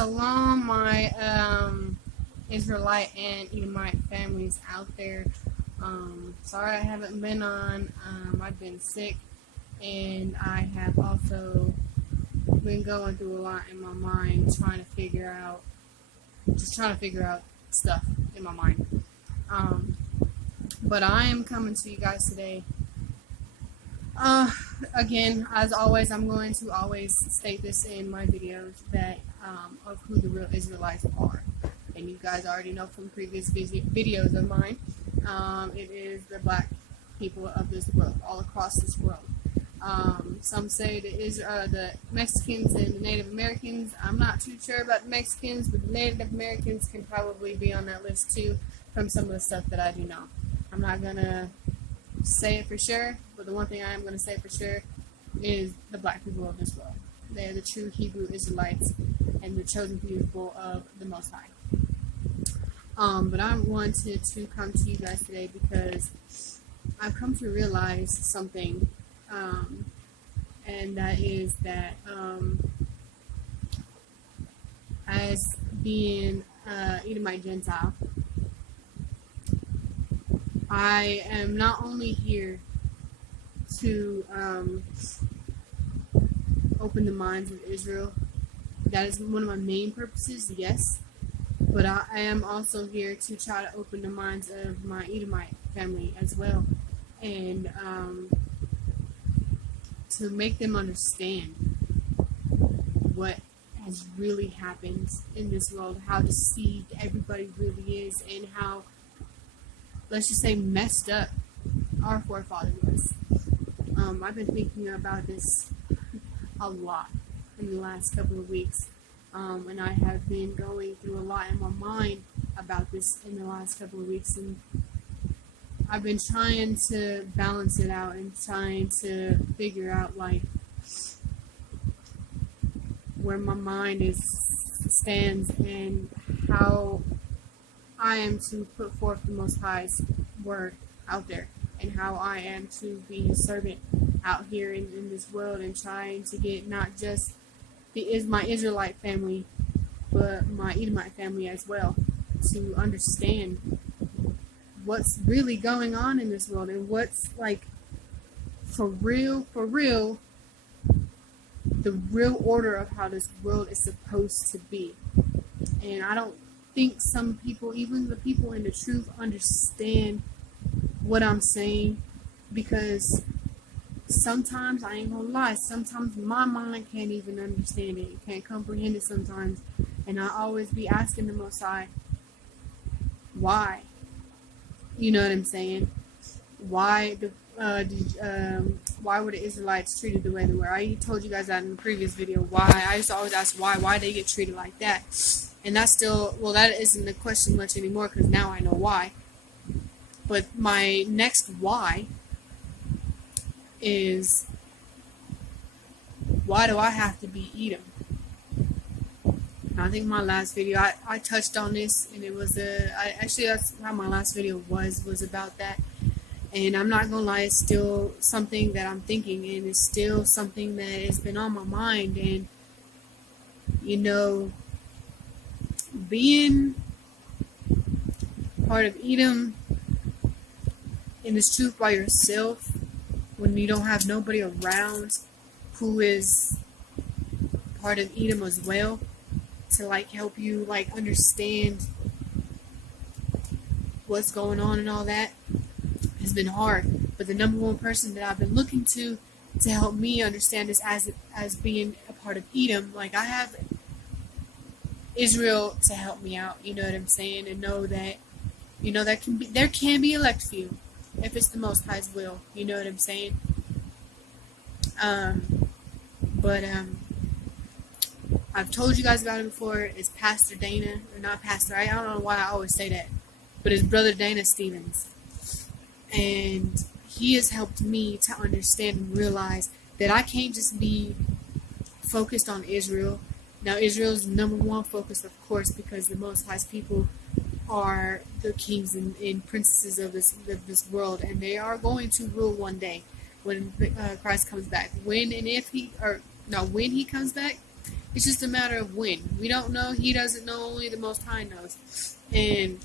Shalom, my Israelite and Edomite families out there. Sorry I haven't been on. I've been sick, and I have also been going through a lot in my mind, trying to figure out stuff in my mind. But I am coming to you guys today. Again, as always, I'm going to always state this in my videos that of who the real Israelites are. And you guys already know from previous videos of mine. It is the black people of this world, all across this world. Some say the Mexicans and the Native Americans. I'm not too sure about the Mexicans, but the Native Americans can probably be on that list too from some of the stuff that I do know. I'm not going to say it for sure, but the one thing I am going to say for sure is the black people of this world. They are the true Hebrew Israelites and the chosen people of the Most High. But I wanted to come to you guys today because I've come to realize something, and that is that as being Edomite Gentile, I am not only here to open the minds of Israel. That is one of my main purposes, yes. But I am also here to try to open the minds of my Edomite family as well. And to make them understand what has really happened in this world, how deceived everybody really is, and how, let's just say, messed up our forefathers was. I've been thinking about this a lot in the last couple of weeks, and I have been going through a lot in my mind about this in the last couple of weeks, and I've been trying to balance it out and trying to figure out like where my mind stands and how I am to put forth the Most High's word out there, and how I am to be His servant out here in this world, and trying to get not just my Israelite family, but my Edomite family as well, to understand what's really going on in this world, and what's like for real, the real order of how this world is supposed to be. And I don't think some people, even the people in the truth, understand what I'm saying, because sometimes, I ain't gonna lie, sometimes my mind can't even understand it, can't comprehend it sometimes, and I always be asking the Most High, why? You know what I'm saying? Why why were the Israelites treated the way they were? I told you guys that in the previous video. Why? I used to always ask why they get treated like that, and that's still, well, that isn't a question much anymore, because now I know why. But my next why is, why do I have to be Edom? I think my last video, I touched on this, and it was actually that's how my last video was about that. And I'm not gonna lie, it's still something that I'm thinking, and it's still something that has been on my mind. And you know, being part of Edom in this truth by yourself, when you don't have nobody around who is part of Edom as well, to like help you like understand what's going on and all that, has been hard. But the number one person that I've been looking to help me understand this as being a part of Edom, like I have Israel to help me out, you know what I'm saying, and know that, you know, there can be elect few if it's the Most High's will, you know what I'm saying. But I've told you guys about it before. It's Pastor Dana, or not Pastor, I don't know why I always say that, but it's Brother Dana Stevens. And he has helped me to understand and realize that I can't just be focused on Israel. Now, Israel's number one focus, of course, because the Most High's people are the kings and princesses of this world, and they are going to rule one day when Christ comes back. When he comes back, It's just a matter of when. We don't know. He doesn't know. Only the Most High knows. And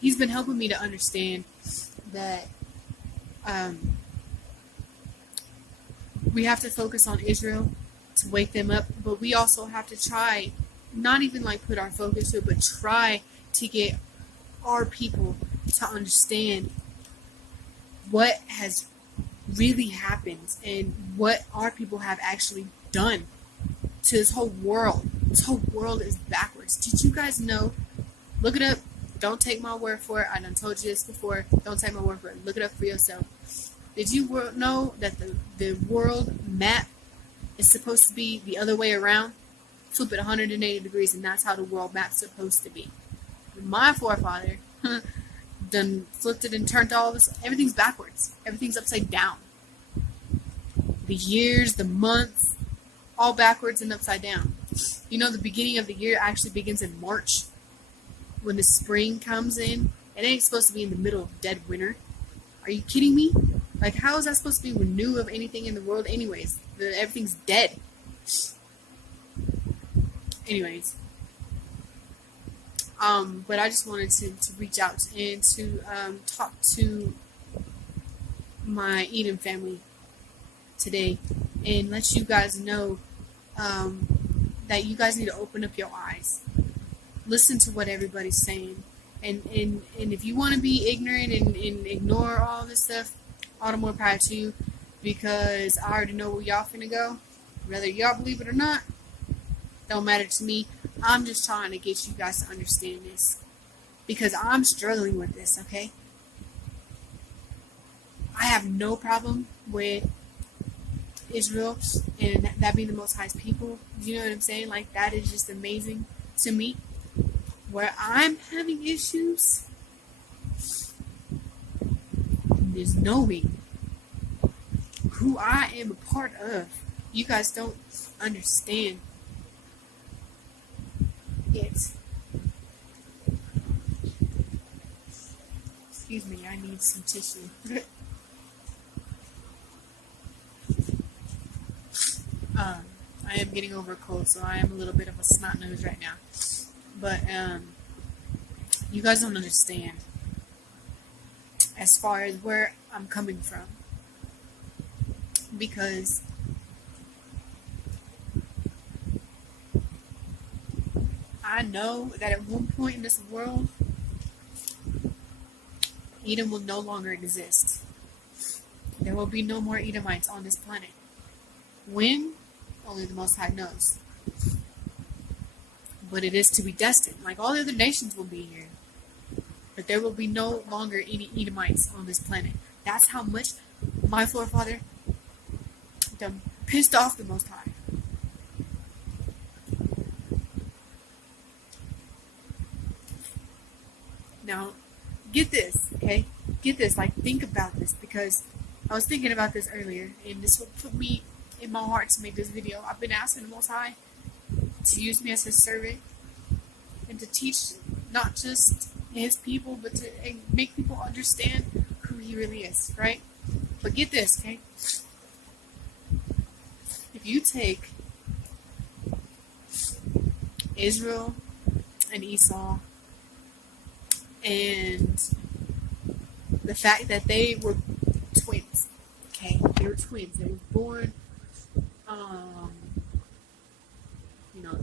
he's been helping me to understand that we have to focus on Israel to wake them up, but we also have to try, not even like put our focus to it, but try to get our people to understand what has really happened and what our people have actually done to this whole world. This whole world is backwards. Did you guys know? Look it up. Don't take my word for it. I done told you this before. Don't take my word for it. Look it up for yourself. Did you know that the world map is supposed to be the other way around? Flip it 180 degrees, and that's how the world map's supposed to be. My forefather done flipped it and turned all this. Everything's backwards. Everything's upside down. The years, the months, all backwards and upside down. You know, the beginning of the year actually begins in March, when the spring comes in. It ain't supposed to be in the middle of dead winter. Are you kidding me? Like, how is that supposed to be new of anything in the world anyways? Everything's dead. Anyways. But I just wanted to reach out and to talk to my Edom family today and let you guys know that you guys need to open up your eyes. Listen to what everybody's saying. And if you want to be ignorant and ignore all this stuff, all the more power to you, because I already know where y'all finna go. Whether y'all believe it or not, don't matter to me. I'm just trying to get you guys to understand this, because I'm struggling with this, okay? I have no problem with Israel and that being the Most High's people. You know what I'm saying? Like, that is just amazing to me. Where I'm having issues is knowing who I am a part of. You guys don't understand it. Excuse me, I need some tissue. I am getting over a cold, so I am a little bit of a snot nose right now. But you guys don't understand as far as where I'm coming from, because I know that at one point in this world, Edom will no longer exist. There will be no more Edomites on this planet. When? Only the Most High knows. But it is to be destined. Like, all the other nations will be here, but there will be no longer any Edomites on this planet. That's how much my forefather done pissed off the Most High. Now, get this, okay? Get this. Like, think about this, because I was thinking about this earlier, and this will put me in my heart to make this video. I've been asking the Most High to use me as his servant and to teach not just his people, but to make people understand who he really is, right? But get this, okay? If you take Israel and Esau and the fact that they were twins, okay? They were twins. They were born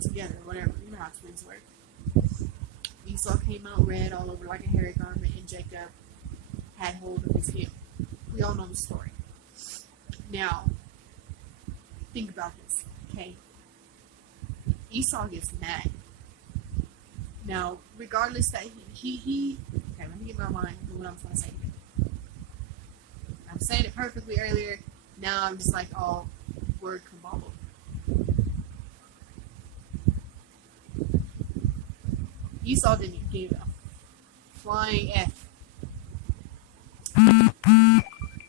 together, whatever. You know how twins work. Esau came out red all over like a hairy garment, and Jacob had hold of his heel. We all know the story. Now, think about this, okay? Esau gets mad. Now, regardless that okay, let me get my mind on what I'm trying to say. I'm saying it perfectly earlier. Now I'm just like all word kabobbled. Esau didn't give a flying F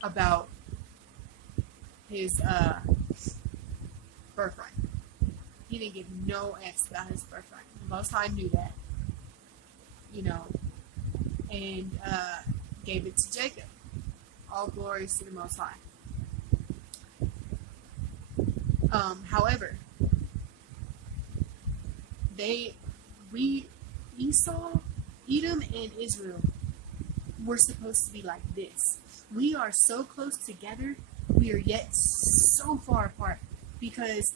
about his birthright. He didn't give no F's about his birthright. The Most High knew that, and gave it to Jacob. All glories to the Most High. However, Esau, Edom, and Israel were supposed to be like this. We are so close together, we are yet so far apart, because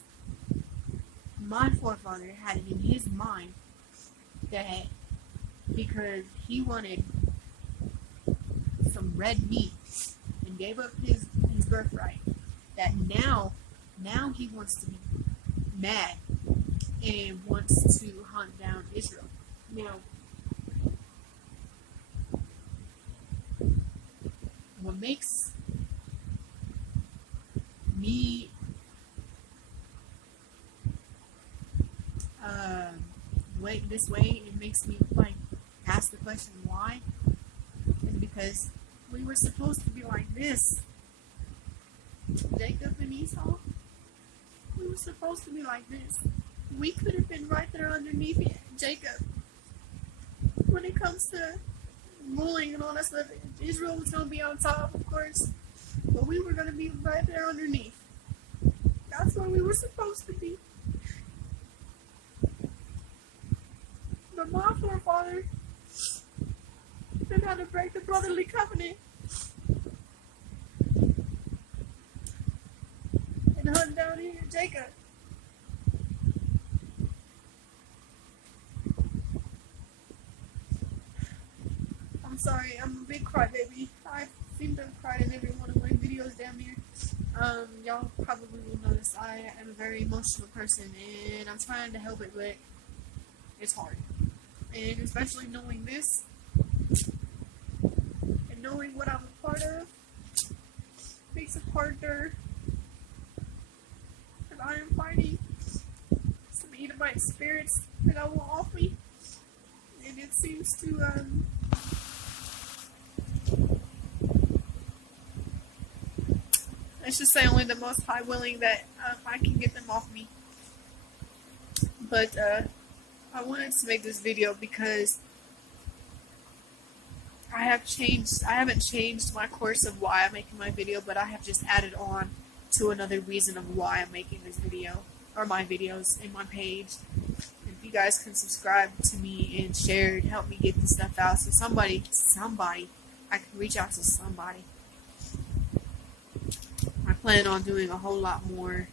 my forefather had it in his mind that because he wanted some red meat and gave up his birthright, that now he wants to be mad and wants to hunt down Israel. Now, what makes me this way, it makes me like ask the question why, is because we were supposed to be like this. Jacob and Esau, we were supposed to be like this. We could have been right there underneath Jacob when it comes to ruling and all that stuff. Israel was going to be on top, of course, but we were going to be right there underneath. That's where we were supposed to be. But my forefather didn't have to break the brotherly covenant and hunt down here Jacob. I'm sorry, I'm a big crybaby. I seem to have cried in every one of my videos down here. Y'all probably will notice I am a very emotional person, and I'm trying to help it, but it's hard. And especially knowing this, and knowing what I'm a part of, makes it harder. And I am fighting some Edomite spirits that I want off me, and it seems to, let's just say only the Most High willing that I can get them off me. But I wanted to make this video because I haven't changed my course of why I'm making my video, but I have just added on to another reason of why I'm making this video, or my videos in my page. If you guys can subscribe to me and share and help me get this stuff out, so somebody, I can reach out to somebody. I plan on doing a whole lot more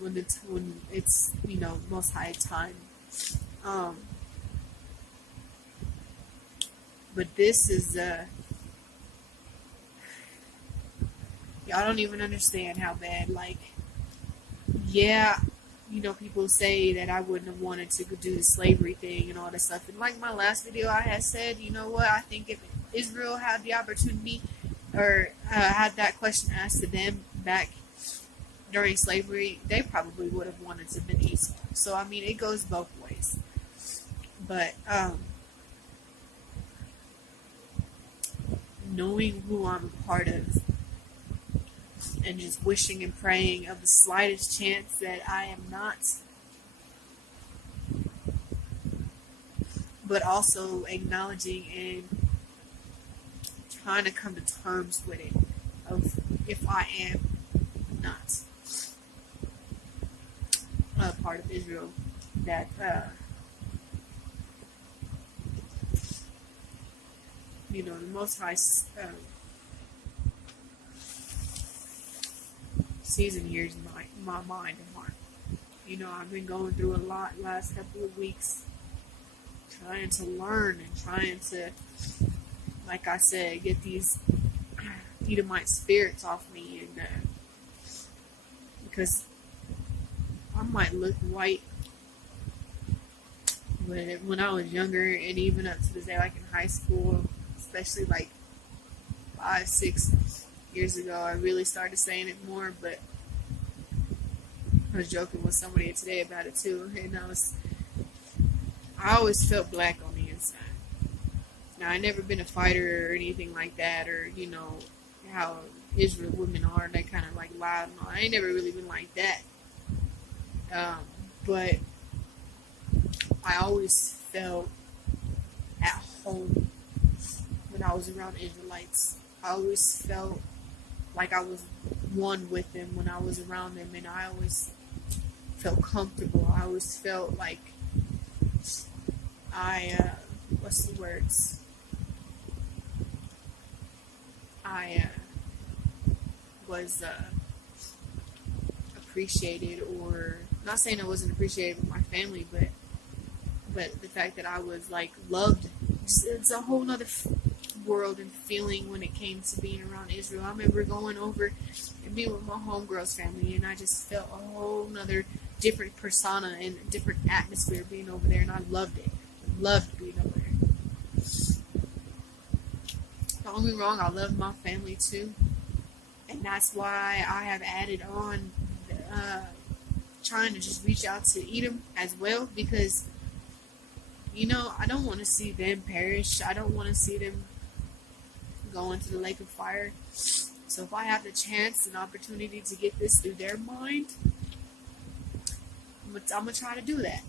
when it's Most High time. But this is y'all don't even understand how bad. Like, yeah, people say that I wouldn't have wanted to do the slavery thing and all that stuff. And like my last video, I had said, you know what? I think if Israel had the opportunity, or had that question asked to them back during slavery, they probably would have wanted to be Esau. So I mean, it goes both ways. But knowing who I'm a part of, and just wishing and praying of the slightest chance that I am not, but also acknowledging and trying to come to terms with it, of if I am not a part of Israel, that the Most High season here is my mind and heart. I've been going through a lot last couple of weeks, trying to learn and trying to, like I said, get these Edomite spirits off me, and because I might look white, but when I was younger, and even up to this day, like in high school, especially like 5-6 years ago, I really started saying it more. But I was joking with somebody today about it too, and I always felt black on the inside. Now, I never been a fighter or anything like that, or how Israel women are, they kind of like loud and all. I ain't never really been like that. But I always felt at home when I was around Israelites. I always felt like I was one with them when I was around them, and I always felt comfortable. I always felt like I, what's the words? I was appreciated, or not saying I wasn't appreciated with my family, but the fact that I was like loved. It's a whole nother world and feeling when it came to being around Israel. I remember going over and being with my homegirl's family, and I just felt a whole nother different persona and a different atmosphere being over there, and I loved it. I loved being over there. Don't get me wrong, I love my family too, and that's why I have added on trying to just reach out to Edom as well, because I don't want to see them perish. I don't want to see them go into the lake of fire. So if I have the chance and opportunity to get this through their mind, I'm gonna try to do that.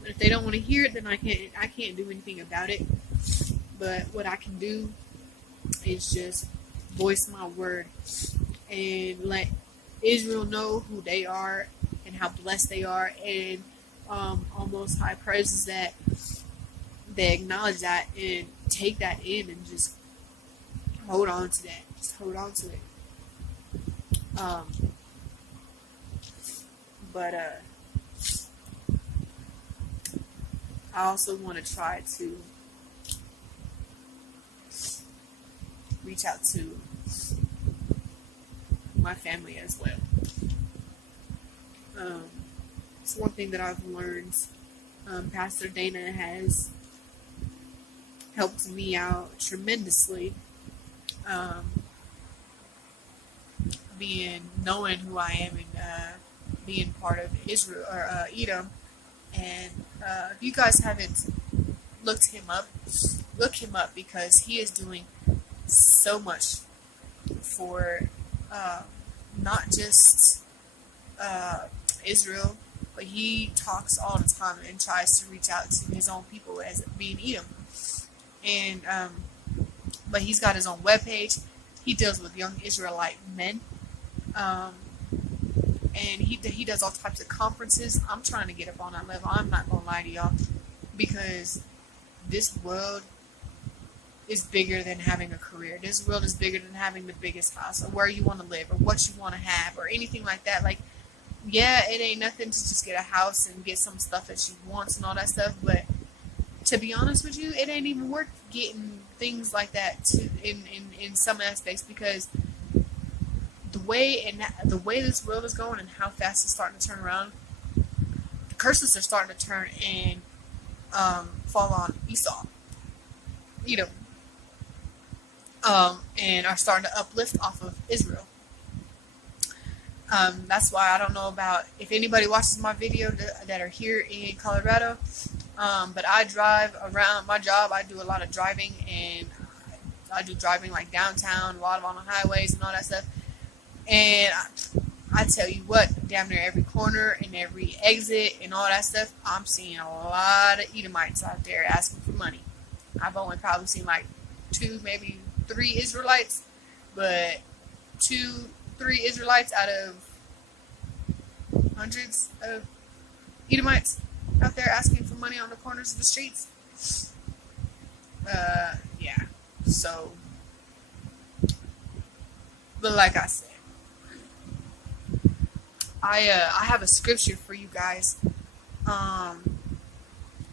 But if they don't want to hear it, then I can't do anything about it. But what I can do is just voice my word and let Israel know who they are and how blessed they are, and almost high praises that they acknowledge that and take that in and just hold on to that. Just hold on to it. But I also want to try to reach out to my family as well. It's one thing that I've learned. Pastor Dana has helped me out tremendously, knowing who I am and being part of Israel or Edom. And if you guys haven't looked him up, look him up, because he is doing so much for not just Israel, but he talks all the time and tries to reach out to his own people as being Edom. And but he's got his own webpage. He deals with young Israelite men, and he does all types of conferences. I'm trying to get up on that level. I'm not gonna lie to y'all, because this world is bigger than having a career. This world is bigger than having the biggest house, or where you want to live, or what you want to have, or anything like that. Like, yeah, it ain't nothing to just get a house and get some stuff that you want and all that stuff, but to be honest with you, it ain't even worth getting things like that in some aspects, because the way this world is going and how fast it's starting to turn around, the curses are starting to turn and fall on Edom, and are starting to uplift off of Israel. That's why I don't know about if anybody watches my video that are here in Colorado, but I drive around my job. I do a lot of driving, and I do driving like downtown, a lot of on the highways and all that stuff. And I tell you what, damn near every corner and every exit and all that stuff, I'm seeing a lot of Edomites out there asking for money. I've only probably seen like 2, maybe 3 Israelites, but 2-3 Israelites out of hundreds of Edomites out there asking for money on the corners of the streets. Yeah. So, but like I said, I have a scripture for you guys,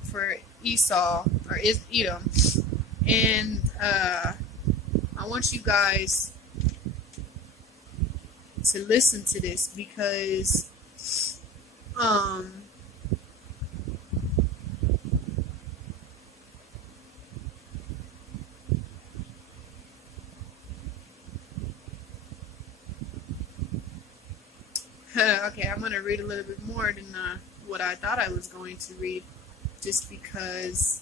for Esau or Edom, and I want you guys to listen to this, because okay, I'm going to read a little bit more than what I thought I was going to read, just because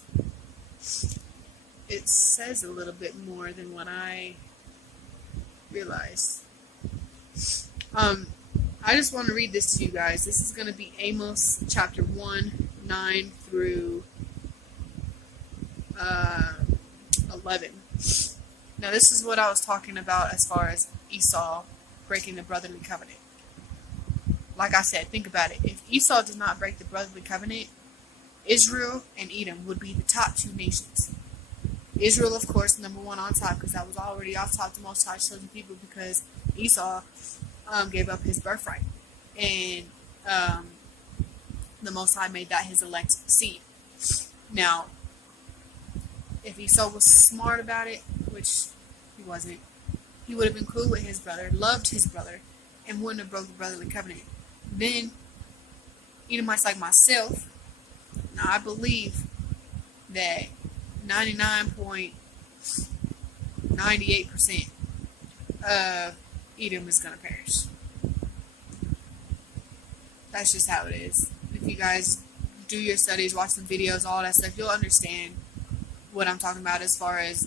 it says a little bit more than what I realized. I just want to read this to you guys. This is going to be Amos chapter 1, 9 through 11. Now, this is what I was talking about as far as Esau breaking the brotherly covenant. Like I said, think about it. If Esau did not break the brotherly covenant, Israel and Edom would be the top two nations. Israel, of course, number one on top, because that was already off top, the Most High chosen people, because Esau gave up his birthright. And the Most High made that his elect seed. Now, if Esau was smart about it, which he wasn't, he would have been cool with his brother, loved his brother, and wouldn't have broke the brotherly covenant. Then, Edomites like myself, now I believe that 99.98% of Edom is going to perish. That's just how it is. If you guys do your studies, watch some videos, all that stuff, you'll understand what I'm talking about as far as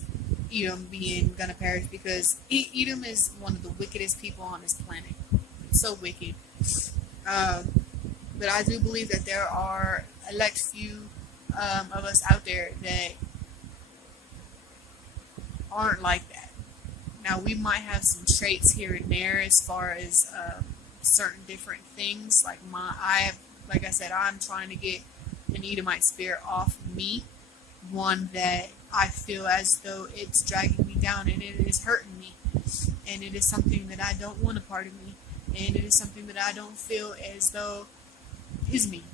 Edom being going to perish, because Edom is one of the wickedest people on this planet. It's so wicked. But I do believe that there are elect few of us out there that aren't like that. Now, we might have some traits here and there as far as certain different things. Like like I said, I'm trying to get an Edomite spirit off me. One that I feel as though it's dragging me down and it is hurting me. And it is something that I don't want a part of me. And it is something that I don't feel as though is me.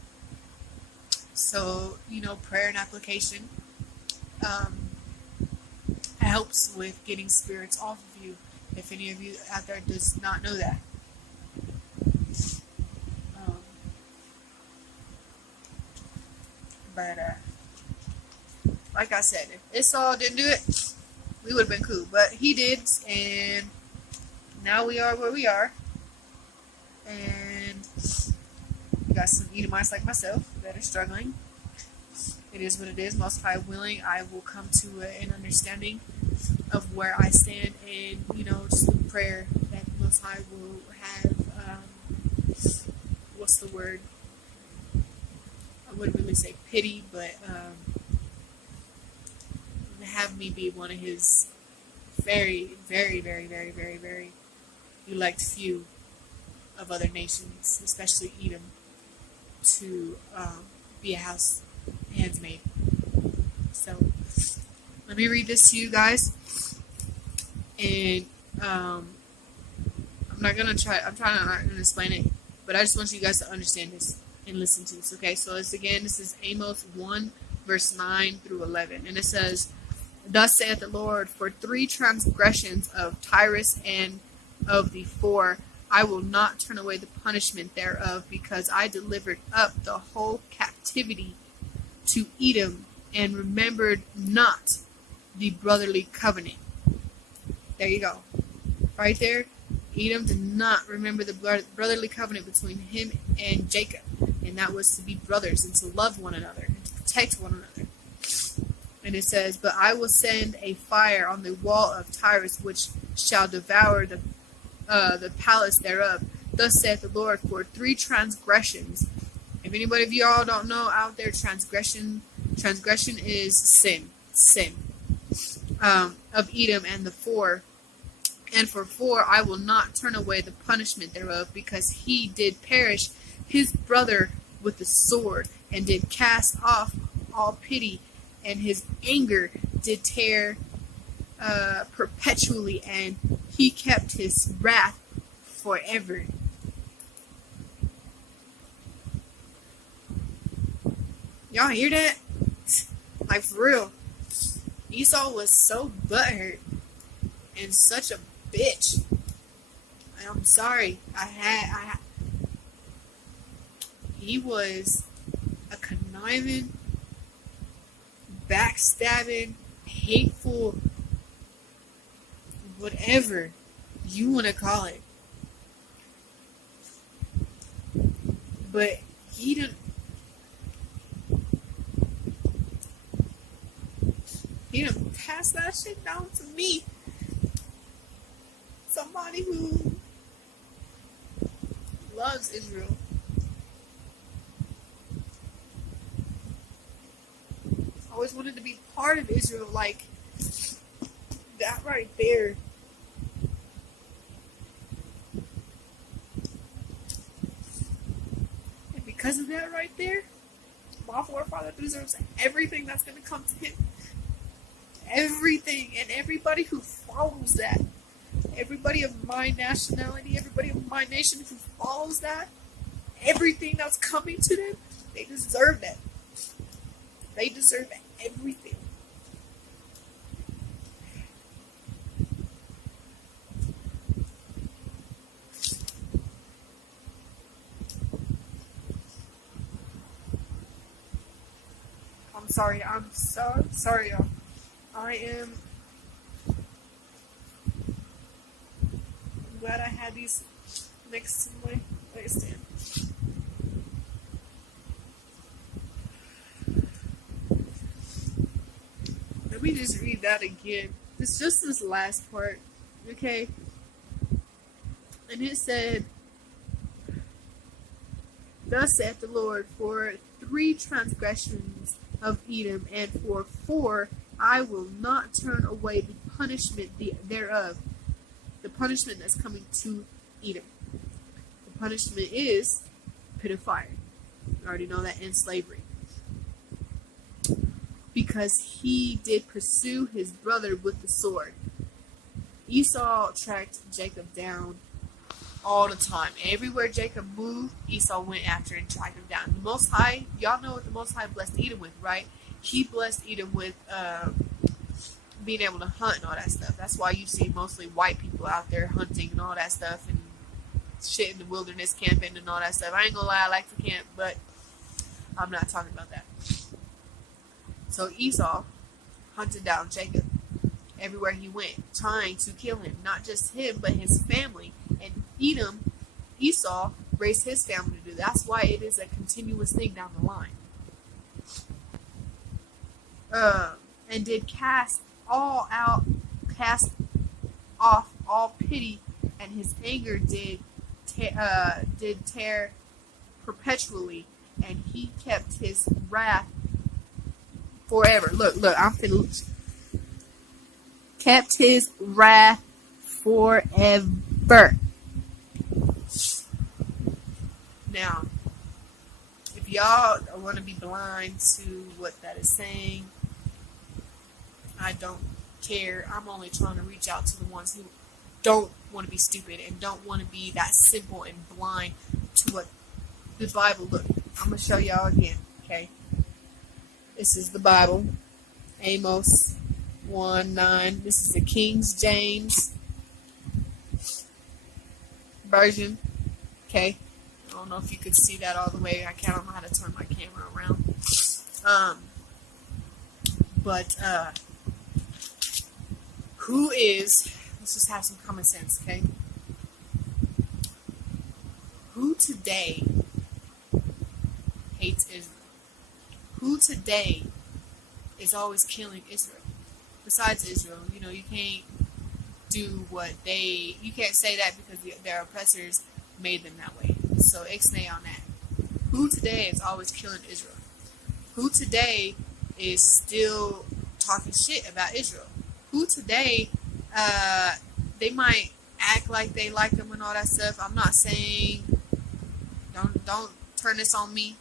So, prayer and application helps with getting spirits off of you, if any of you out there does not know that. But like I said, if Esau didn't do it, we would have been cool. But he did, and now we are where we are. And we got some Edomites like myself that are struggling. It is what it is. Most High willing, I will come to an understanding of where I stand, and just through prayer that the Most High will have. What's the word? I wouldn't really say pity, but have me be one of His very, very, very, very, very, very elect few of other nations, especially Edom, to be a handmaid. So let me read this to you guys, and I'm not gonna explain it, but I just want you guys to understand this and listen to this. Okay, so this is Amos 1 verse 9 through 11, and it says, "Thus saith the Lord, for 3 transgressions of Tyrus and of the 4, I will not turn away the punishment thereof, because I delivered up the whole captivity to Edom, and remembered not the brotherly covenant." There you go. Right there. Edom did not remember the brotherly covenant between him and Jacob, and that was to be brothers and to love one another and to protect one another. And it says, "But I will send a fire on the wall of Tyrus, which shall devour the palace thereof. Thus saith the Lord, for 3 transgressions." If anybody of y'all don't know out there, transgression is sin. Of Edom and the 4. "And for 4 I will not turn away the punishment thereof, because he did perish his brother with the sword, and did cast off all pity, and his anger did tear perpetually, and he kept his wrath forever." Y'all hear that? Like, for real. Esau was so butthurt and such a bitch. I'm sorry. He was a conniving, backstabbing, hateful, whatever you want to call it. But he didn't pass that shit down to me. Somebody who loves Israel. Always wanted to be part of Israel. Like, that right there, and because of that right there, my forefather deserves everything that's going to come to him. Everything, and everybody who follows that, everybody of my nationality, everybody of my nation who follows that, everything that's coming to them, they deserve that. They deserve everything. I'm sorry. I'm so sorry, y'all. I am glad I had these next to my nightstand. Let me just read that again. It's just this last part, okay? And it said, "Thus saith the Lord, for 3 transgressions of Edom, and for 4 I will not turn away the punishment thereof." The punishment that's coming to Edom. The punishment is pit of fire. You already know that, in slavery. Because he did pursue his brother with the sword. Esau tracked Jacob down all the time. Everywhere Jacob moved, Esau went after and tracked him down. The Most High, y'all know what the Most High blessed Edom with, right? He blessed Edom with being able to hunt and all that stuff. That's why you see mostly white people out there hunting and all that stuff, and shit in the wilderness camping and all that stuff. I ain't gonna lie, I like to camp, but I'm not talking about that. So Esau hunted down Jacob everywhere he went, trying to kill him. Not just him, but his family. And Esau raised his family to do. That's why it is a continuous thing down the line. And did cast off all pity, and his anger did tear perpetually, and he kept his wrath forever. Look, I'm finna kept his wrath forever. Now, if y'all want to be blind to what that is saying, I don't care. I'm only trying to reach out to the ones who don't want to be stupid and don't want to be that simple and blind to what the Bible. Look, I'm going to show y'all again, okay? This is the Bible. Amos 1:9. This is the King James version, okay? I don't know if you could see that all the way. I don't know how to turn my camera around. Let's just have some common sense, okay? Who today hates Israel? Who today is always killing Israel? Besides Israel, you can't do you can't say that because their oppressors made them that way. So ixnay on that. Who today is always killing Israel? Who today is still talking shit about Israel? Who today, they might act like they like them and all that stuff. I'm not saying, don't turn this on me,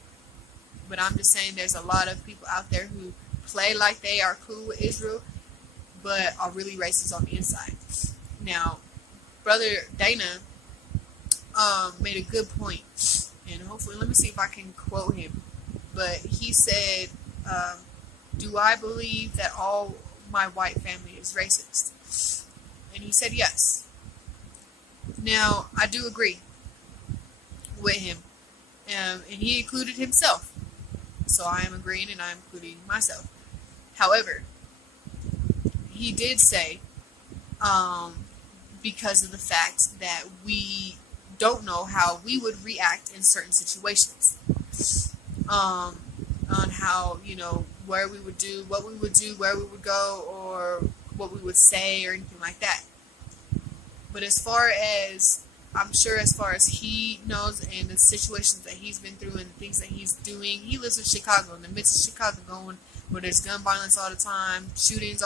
but I'm just saying there's a lot of people out there who play like they are cool with Israel, but are really racist on the inside. Now, Brother Dana made a good point, and hopefully, let me see if I can quote him, but he said, do I believe that all my white family is racist? And he said yes. Now, I do agree with him, and he included himself, so I am agreeing and I am including myself. However, he did say, because of the fact that we don't know how we would react in certain situations, on how, where we would do, what we would do, where we would go, or what we would say, or anything like that. But as far as he knows, and the situations that he's been through and the things that he's doing, he lives in Chicago, in the midst of Chicago, where there's gun violence all the time, shootings,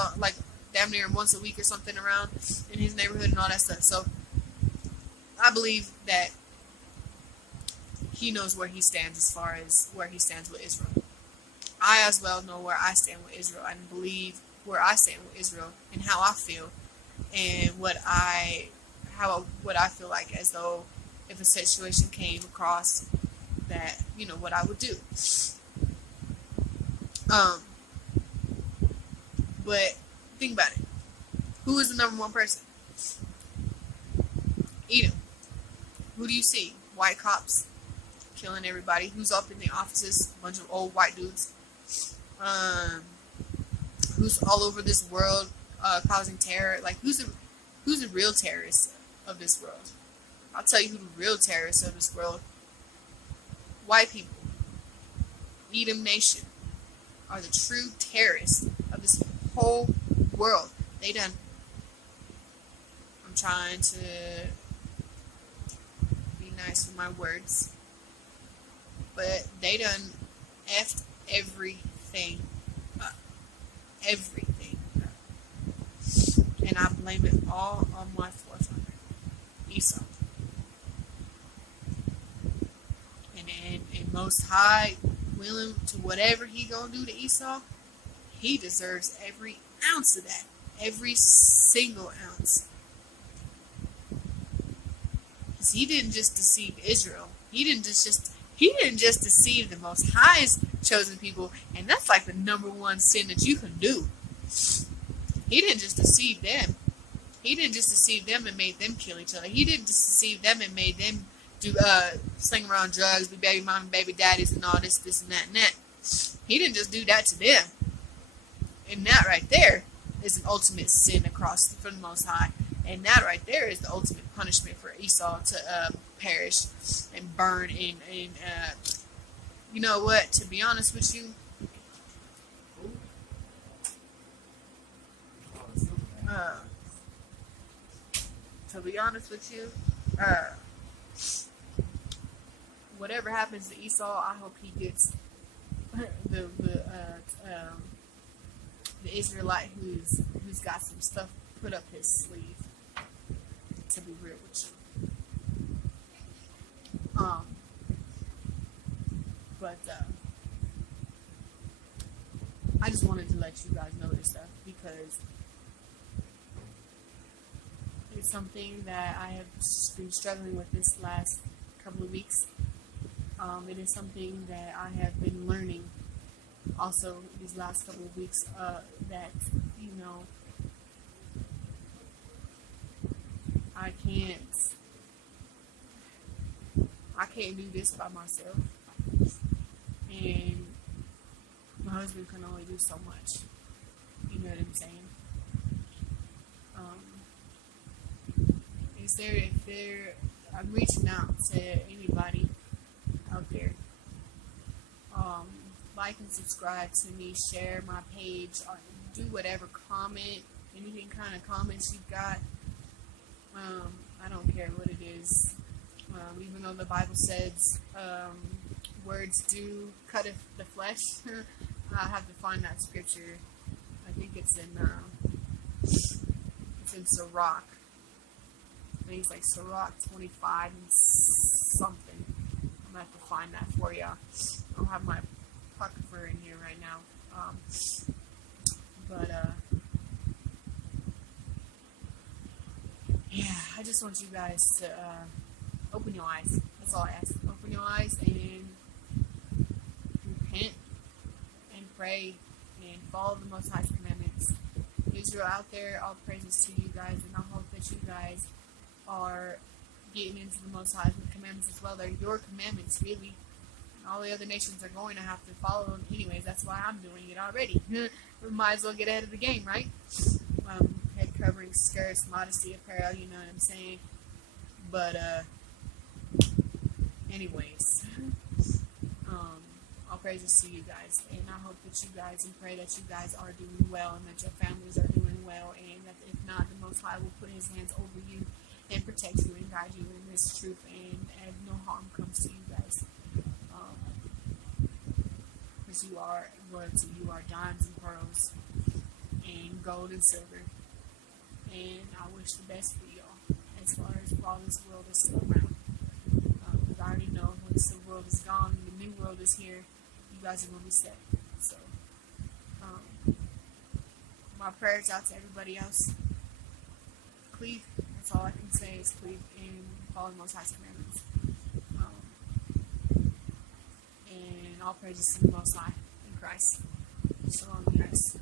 damn near once a week or something around in his neighborhood and all that stuff. So I believe that he knows where he stands as far as where he stands with Israel. I as well know where I stand with Israel and believe where I stand with Israel and how I feel and what I feel like, as though if a situation came across that, what I would do. But think about it. Who is the number one person? Edom. Who do you see? White cops killing everybody. Who's up in the offices? A bunch of old white dudes. Who's all over this world causing terror? Like, who's the real terrorist of this world? I'll tell you who the real terrorists of this world. White people. Edom Nation are the true terrorists of this whole world. They done. I'm trying to be nice with my words, but they done effed everything up. Everything up. And I blame it all on my forefather, Esau. And Most High, willing to whatever he gonna do to Esau, he deserves every ounce of that. Every single ounce. Because he didn't just deceive Israel. He didn't just deceive the Most High's chosen people, and that's like the number one sin that you can do. He didn't just deceive them. He didn't just deceive them and made them kill each other. He didn't just deceive them and made them do sling around drugs, be baby mom and baby daddies and all this and that and that. He didn't just do that to them. And that right there is an ultimate sin across from the Most High. And that right there is the ultimate punishment for Esau to perish and burn. And you know what? To be honest with you, whatever happens to Esau, I hope he gets the Israelite who's got some stuff put up his sleeve. To be real with you, but I just wanted to let you guys know this stuff because it's something that I have been struggling with this last couple of weeks. It is something that I have been learning also these last couple of weeks, that, I can't do this by myself, and my husband can only do so much. You know what I'm saying? I'm reaching out to anybody out there. Like and subscribe to me, share my page, do whatever, comment, anything kind of comments you got. I don't care what it is. Even though the Bible says words do cut the flesh, I have to find that scripture. I think it's in Sirach. I think it's like Sirach 25 and something. I'm gonna have to find that for y'all. I don't have my apocrypha in here right now. Yeah, I just want you guys to open your eyes. That's all I ask. Open your eyes and repent and pray and follow the Most High's commandments. Israel out there, all praises to you guys, and I hope that you guys are getting into the Most High's commandments as well. They're your commandments, really. All the other nations are going to have to follow them anyways. That's why I'm doing it already. We might as well get ahead of the game, right? Head covering, skirts, modesty, apparel, you know what I'm saying? But, anyways, all praises to you guys. And I hope that you guys, and pray that you guys are doing well, and that your families are doing well, and that if not, the Most High will put his hands over you and protect you and guide you in this truth, and no harm comes to you guys. Because you are royalty, you are diamonds and pearls and gold and silver. And I wish the best for y'all as far as while this world is still around. Because I already know once the world is gone, the new world is here, you guys are going to be set. So, my prayers out to everybody else. Cleave. That's all I can say is cleave and follow the Most High's commandments. And all praises to the Most High in Christ. Shalom, guys.